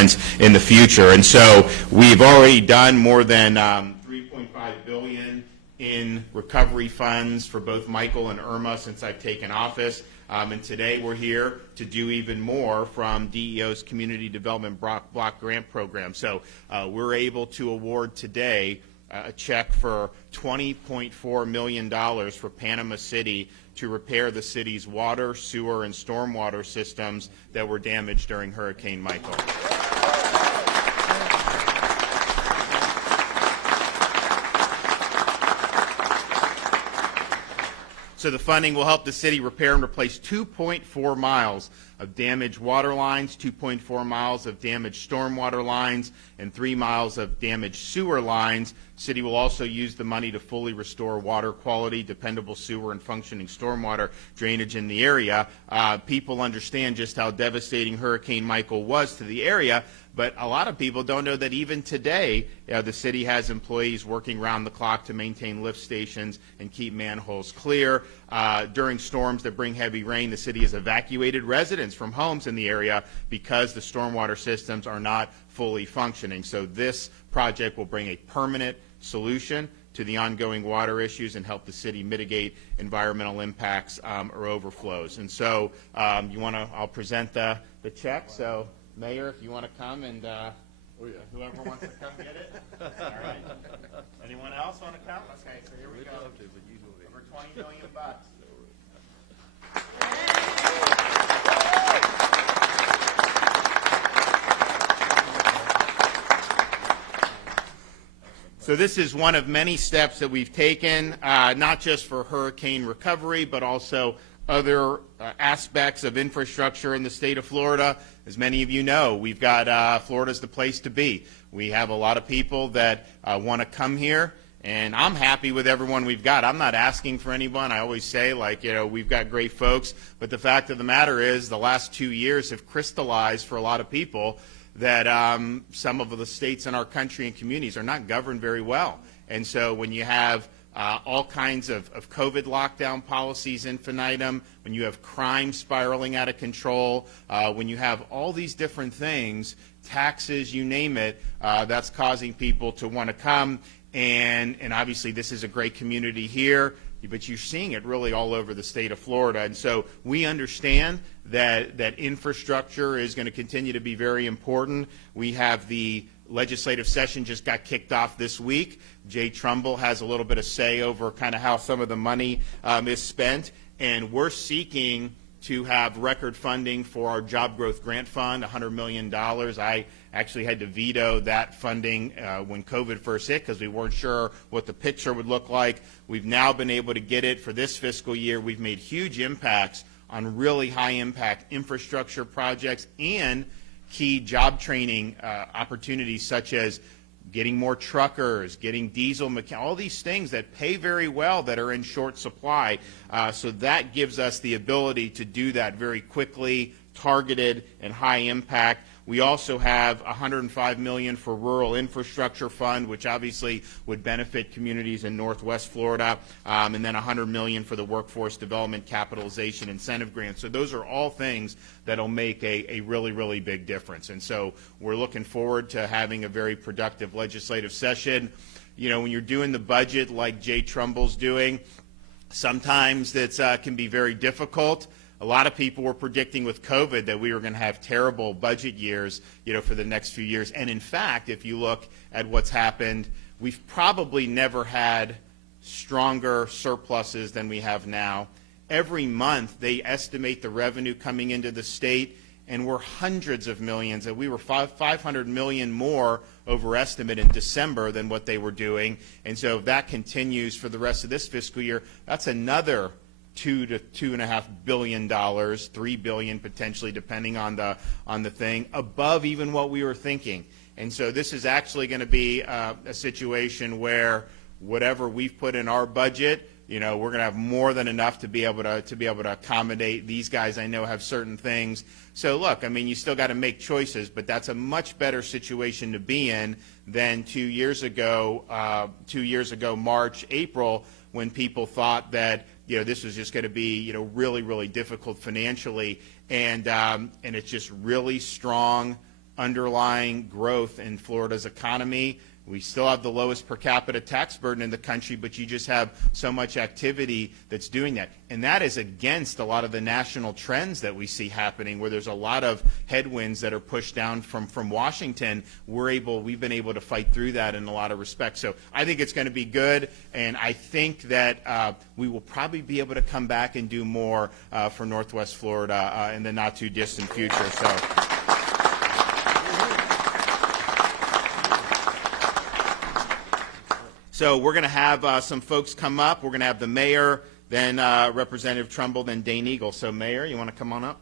difference in the future. And so we've already done more than $3.5 billion in recovery funds for both Michael and Irma since I've taken office. And today we're here to do even more from DEO's Community Development Block Grant Program. So we're able to award today a check for $20.4 million for Panama City to repair the city's water, sewer, and stormwater systems that were damaged during Hurricane Michael. So the funding will help the city repair and replace 2.4 miles of damaged water lines, 2.4 miles of damaged stormwater lines, and 3 miles of damaged sewer lines. City will also use the money to fully restore water quality, dependable sewer, and functioning stormwater drainage in the area. People understand just how devastating Hurricane Michael was to the area, but a lot of people don't know that even today, the city has employees working round the clock to maintain lift stations and keep manholes clear. During storms that bring heavy rain, the city has evacuated residents from homes in the area because the stormwater systems are not fully functioning. So this project will bring a permanent solution to the ongoing water issues and help the city mitigate environmental impacts or overflows. And so I'll present the check. So Mayor, if you want to come and whoever wants to come get it. All right. Anyone else want to come? Okay, so here we go. Over $20 million. So this is one of many steps that we've taken, not just for hurricane recovery, but also other aspects of infrastructure in the state of Florida. As many of you know, we've got Florida's the place to be. We have a lot of people that want to come here, and I'm happy with everyone we've got. I'm not asking for anyone. I always say, we've got great folks, but the fact of the matter is the last 2 years have crystallized for a lot of people that some of the states in our country and communities are not governed very well. And so when you have all kinds of COVID lockdown policies infinitum, when you have crime spiraling out of control, when you have all these different things, taxes, you name it, that's causing people to want to come. And obviously this is a great community here, but you're seeing it really all over the state of Florida. And so we understand that infrastructure is going to continue to be very important. We have the legislative session just got kicked off this week. Jay Trumbull has a little bit of say over kind of how some of the money is spent, and we're seeking to have record funding for our Job Growth Grant Fund, $100 million. I actually had to veto that funding when COVID first hit because we weren't sure what the picture would look like. We've now been able to get it for this fiscal year. We've made huge impacts on really high impact infrastructure projects and key job training opportunities such as getting more truckers, getting diesel mechanics, all these things that pay very well that are in short supply. So that gives us the ability to do that very quickly, targeted, and high impact. We also have $105 million for Rural Infrastructure Fund, which obviously would benefit communities in Northwest Florida, and then $100 million for the Workforce Development Capitalization Incentive Grant. So those are all things that'll make a really, really big difference. And so we're looking forward to having a very productive legislative session. You know, when you're doing the budget like Jay Trumbull's doing, sometimes that can be very difficult. A lot of people were predicting with COVID that we were going to have terrible budget years, for the next few years. And in fact, if you look at what's happened, we've probably never had stronger surpluses than we have now. Every month, they estimate the revenue coming into the state, and we're hundreds of millions, and we were 500 million more over estimate in December than what they were doing. And so if that continues for the rest of this fiscal year, that's another $2 to $2.5 billion, $3 billion potentially, depending on the thing, above even what we were thinking. And so this is actually going to be a situation where whatever we've put in our budget, we're going to have more than enough to be able to accommodate. These guys I know have certain things. So look, I mean, you still got to make choices, but that's a much better situation to be in than 2 years ago, March, April, when people thought that this was just going to be really, really difficult financially, and it's just really strong underlying growth in Florida's economy. We still have the lowest per capita tax burden in the country, but you just have so much activity that's doing that. And that is against a lot of the national trends that we see happening, where there's a lot of headwinds that are pushed down from Washington. We've been able to fight through that in a lot of respects. So I think it's going to be good, and I think that we will probably be able to come back and do more for Northwest Florida in the not too distant future. So we're going to have some folks come up. We're going to have the mayor, then Representative Trumbull, then Dane Eagle. So, Mayor, you want to come on up?